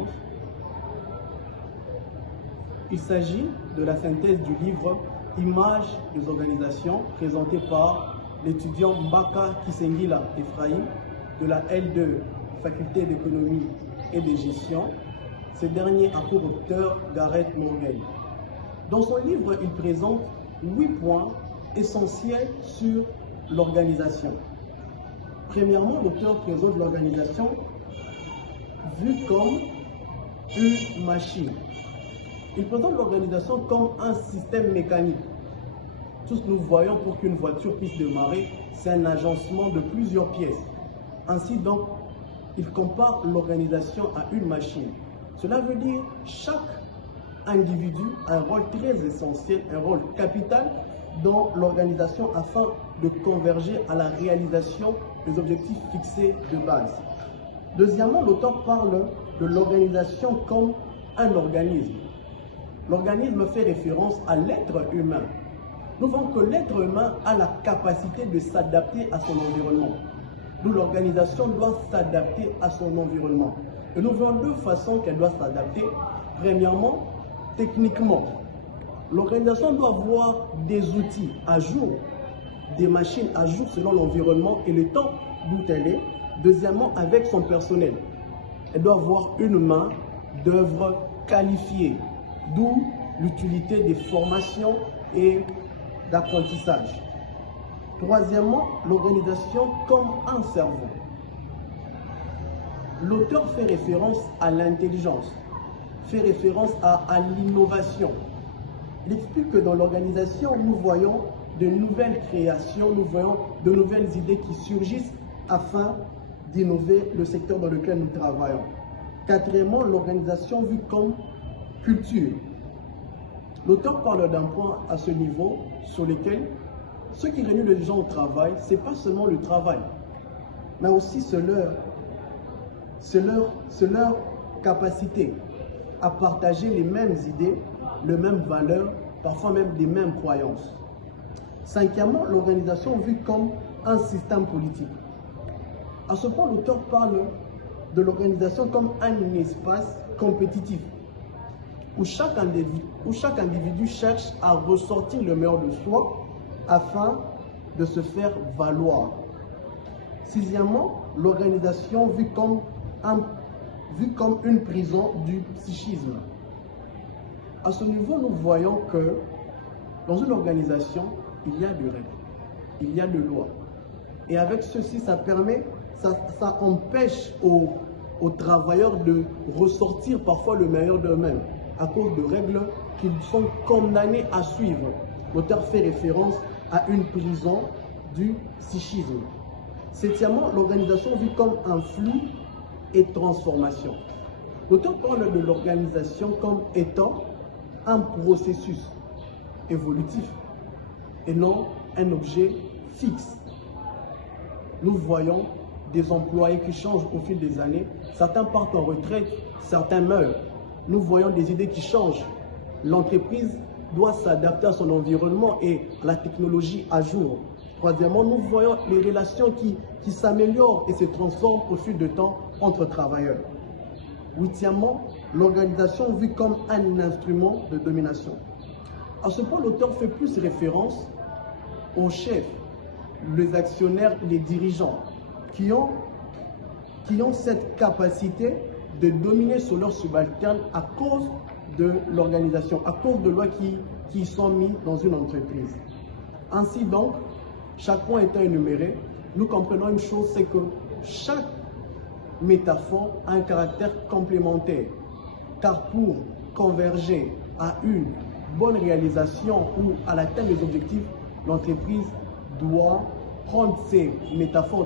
commence. Il s'agit de la synthèse du livre Images des organisations, présenté par l'étudiant Mbaka Kisengila Ephraim de la L2, Faculté d'économie et de gestion. Ce dernier a pour auteur Gareth Morgan. Dans son livre, il présente 8 points essentiels sur l'organisation. Premièrement, l'auteur présente l'organisation vue comme une machine. Il présente l'organisation comme un système mécanique. Tout ce que nous voyons pour qu'une voiture puisse démarrer, c'est un agencement de plusieurs pièces. Ainsi donc, il compare l'organisation à une machine. Cela veut dire que chaque individu a un rôle très essentiel, un rôle capital dans l'organisation afin de converger à la réalisation des objectifs fixés de base. Deuxièmement, l'auteur parle de l'organisation comme un organisme. L'organisme fait référence à l'être humain. Nous voyons que l'être humain a la capacité de s'adapter à son environnement. D'où l'organisation doit s'adapter à son environnement. Et nous voyons deux façons qu'elle doit s'adapter. Premièrement, techniquement. L'organisation doit avoir des outils à jour, des machines à jour selon l'environnement et le temps d'où elle est. Deuxièmement, avec son personnel. Elle doit avoir une main d'œuvre qualifiée, d'où l'utilité des formations et d'apprentissage. Troisièmement, l'organisation comme un cerveau. L'auteur fait référence à l'intelligence, fait référence à l'innovation. Il explique que dans l'organisation, nous voyons de nouvelles créations, nous voyons de nouvelles idées qui surgissent afin d'innover le secteur dans lequel nous travaillons. Quatrièmement, l'organisation vue comme culture. L'auteur parle d'un point à ce niveau sur lequel ce qui réunit les gens au travail, ce n'est pas seulement le travail, mais aussi c'est leur capacité à partager les mêmes idées, les mêmes valeurs, parfois même les mêmes croyances. Cinquièmement, l'organisation vue comme un système politique. À ce point, l'auteur parle de l'organisation comme un espace compétitif où chaque individu cherche à ressortir le meilleur de soi afin de se faire valoir. Sixièmement, l'organisation vue comme une prison du psychisme. À ce niveau, nous voyons que dans une organisation, il y a des règles, il y a des lois. Et avec ceci, ça empêche aux travailleurs de ressortir parfois le meilleur d'eux-mêmes à cause de règles qu'ils sont condamnés à suivre. L'auteur fait référence à une prison du psychisme. Septièmement, l'organisation vit comme un flux et transformation. L'auteur parle de l'organisation comme étant un processus évolutif et non un objet fixe. Nous voyons des employés qui changent au fil des années. Certains partent en retraite, certains meurent. Nous voyons des idées qui changent. L'entreprise doit s'adapter à son environnement et la technologie à jour. Troisièmement, nous voyons les relations qui s'améliorent et se transforment au fil du temps entre travailleurs. Huitièmement, l'organisation vue comme un instrument de domination. À ce point, l'auteur fait plus référence aux chefs, les actionnaires, les dirigeants, qui ont cette capacité de dominer sur leurs subalternes à cause de l'organisation, à cause de lois qui sont mises dans une entreprise. Ainsi donc, chaque point étant énuméré, nous comprenons une chose, c'est que chaque métaphore a un caractère complémentaire. Car pour converger à une bonne réalisation ou à l'atteinte des objectifs, l'entreprise doit prendre ces métaphores